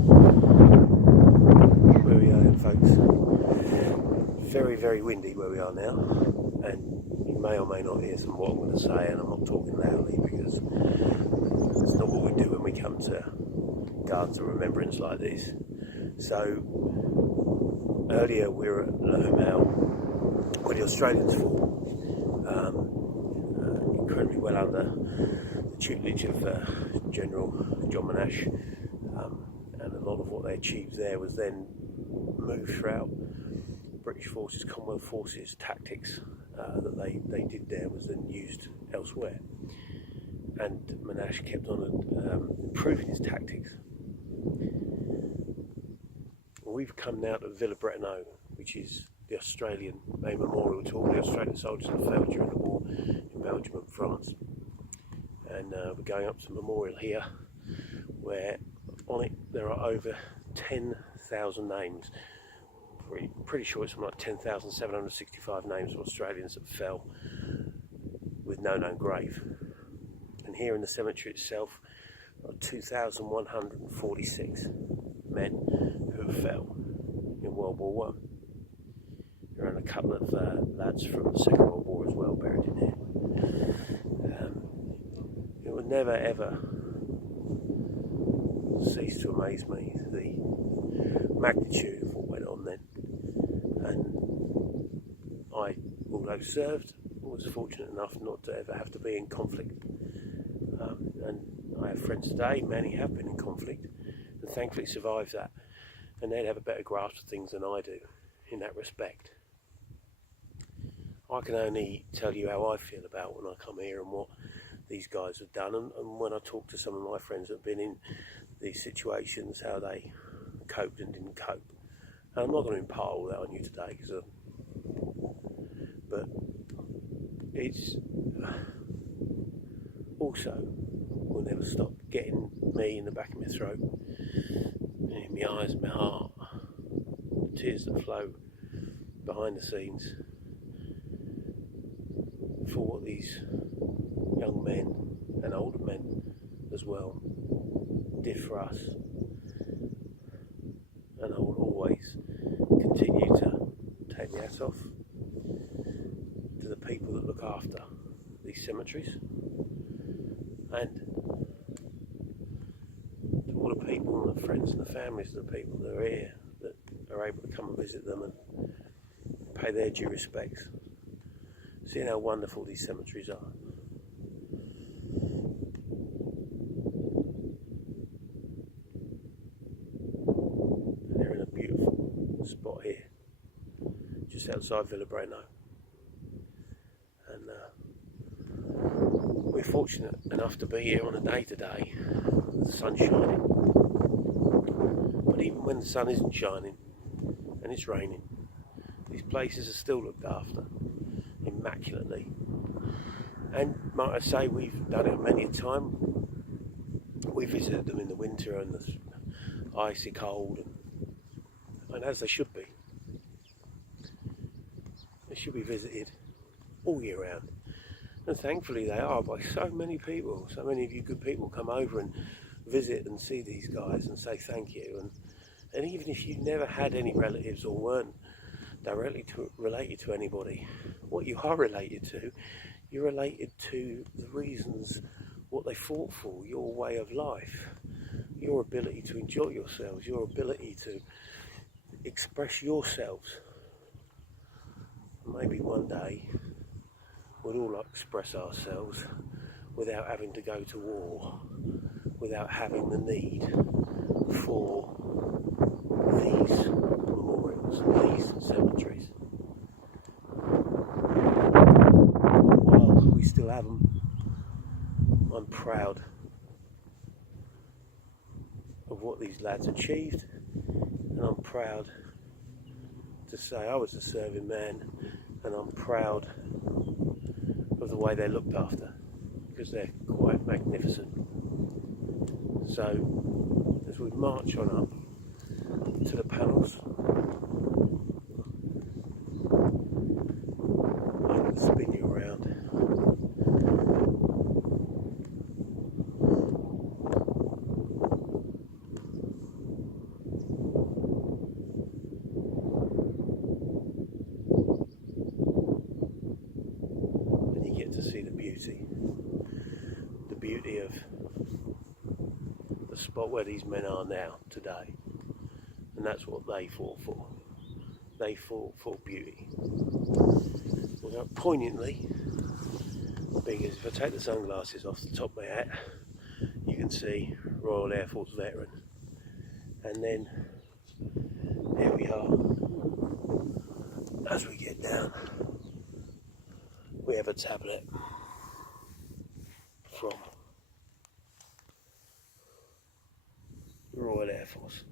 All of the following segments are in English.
Where we are, folks. Very, very windy where we are now, and you may or may not hear some of what I'm going to say, and I'm not talking loudly because it's not what we do when we come to gardens of remembrance like this. So earlier we were at Lohmel, where the Australians fought incredibly well under the tutelage of General John Monash, and a lot of what they achieved there was then moved throughout British forces, Commonwealth forces. Tactics that they did there was then used elsewhere, and Monash kept on improving his tactics. We've come now to Villers, which is the Australian main memorial to all the Australian soldiers that fell during the war in Belgium and France. And we're going up to the memorial here, where on it there are over 10,000 names. Pretty sure it's something like 10,765 names of Australians that fell with no known grave. And here in the cemetery itself are 2,146 men who fell in World War I. There are a couple of lads from the Second World War as well buried in here. It would never ever cease to amaze me the magnitude of what went on then. And I, although served, was fortunate enough not to ever have to be in conflict. And I have friends today, many have been in conflict, and thankfully survived that. And they'd have a better grasp of things than I do in that respect. I can only tell you how I feel about when I come here and what these guys have done, and when I talk to some of my friends that have been in these situations, how they coped and didn't cope. And I'm not going to impart all that on you today, but it's also will never stop getting me in the back of my throat, in my eyes and my heart, the tears that flow behind the scenes for what these young men and older men as well did for us. And I will always continue to take the hats off to the people that look after these cemeteries, and to all the people and the friends and the families of the people that are here that are able to come and visit them and pay their due respects, seeing how wonderful these cemeteries are. Spot here, just outside Villers, and we're fortunate enough to be here on a day today with the sun shining. But even when the sun isn't shining and it's raining, these places are still looked after immaculately. And might I say, we've done it many a time. We visited them in the winter and the icy cold, and as they should be. They should be visited all year round. And thankfully they are by so many people. So many of you good people come over and visit and see these guys and say thank you. And even if you've never had any relatives or weren't directly related to anybody, what you are related to, you're related to the reasons what they fought for, your way of life, your ability to enjoy yourselves, your ability to express yourselves. Maybe one day we'll all express ourselves without having to go to war, without having the need for these memorials, these cemeteries. While we still have them, I'm proud of what these lads achieved, and I'm proud to say I was a serving man, and I'm proud of the way they're looked after, because they're quite magnificent. So as we march on up to the panels, I'm going to spin you around. beauty of the spot where these men are now, today. And that's what they fought for. They fought for beauty. Without poignantly, because if I take the sunglasses off the top of my hat, you can see Royal Air Force veteran. And then here we are. As we get down, we have a tablet from the Royal Air Force.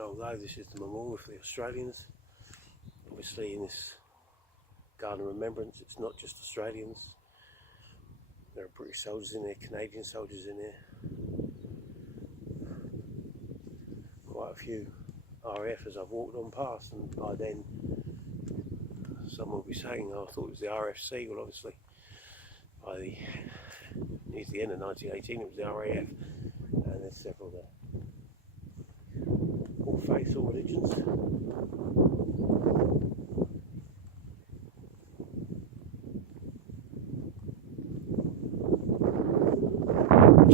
Although this is the memorial for the Australians, obviously in this Garden of Remembrance it's not just Australians. There are British soldiers in there, Canadian soldiers in there, quite a few RAF as I've walked on past, and by then some will be saying, oh, I thought it was the RFC. Well, obviously by near the end of 1918 it was the RAF, and there's several there. All faiths, all religions.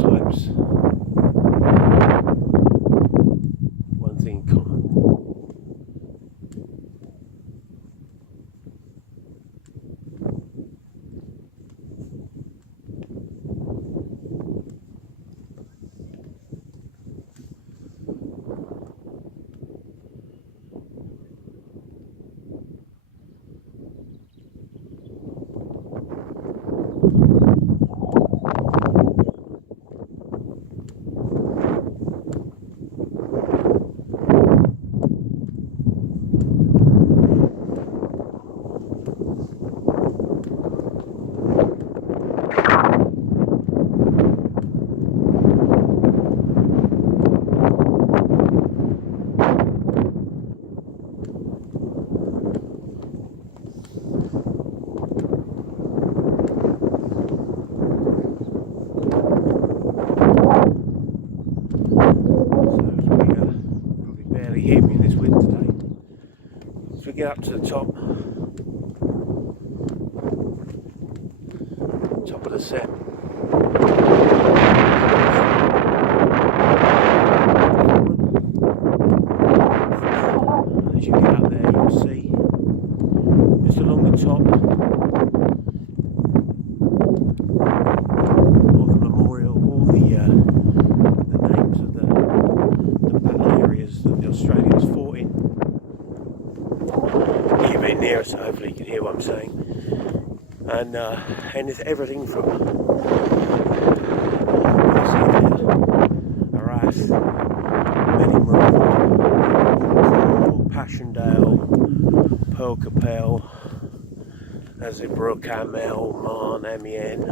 Types. One thing in common. Hear me in this wind today. As we get up to the top of the set, as you get up there you'll see just along the top of the memorial all the names of the battle areas that the Australians fought in. You've been near, so hopefully you can hear what I'm saying. And it's everything from Arras, Medimere, Passchendaele, Pearl Capelle, Azebrook, Amel, Marne, Amiens,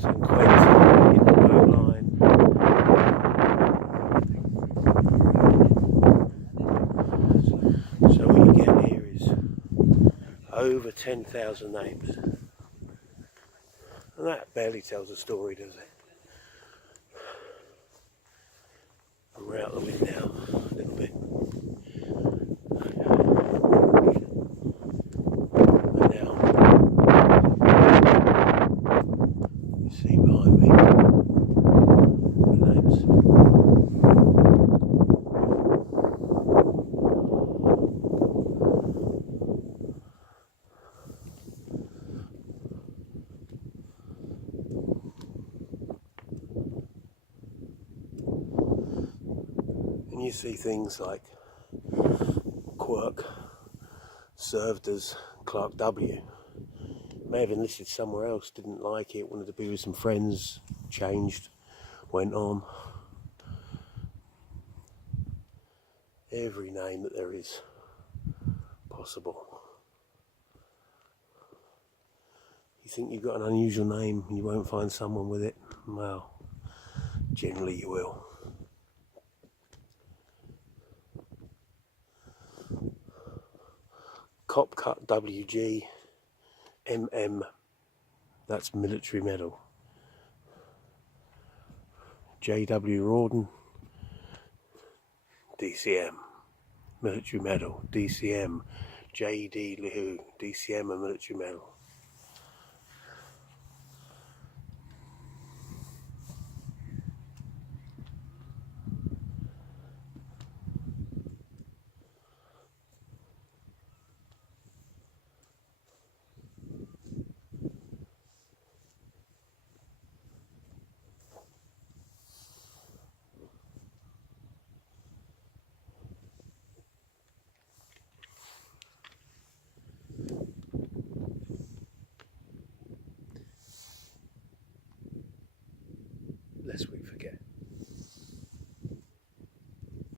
St Quentin in the Bow Line. So what you get here is over 10,000 names. And that barely tells a story, does it? And we're out the wind now a little bit. And now you see behind me the names. And you see things like Quirk served as Clark W. May have enlisted somewhere else, didn't like it, wanted to be with some friends, changed, went on. Every name that there is possible. You think you've got an unusual name and you won't find someone with it? Well, generally you will. Cop Cut WG MM, that's military medal. JW Rawdon, DCM, military medal. DCM, JD Lihu, DCM, a military medal.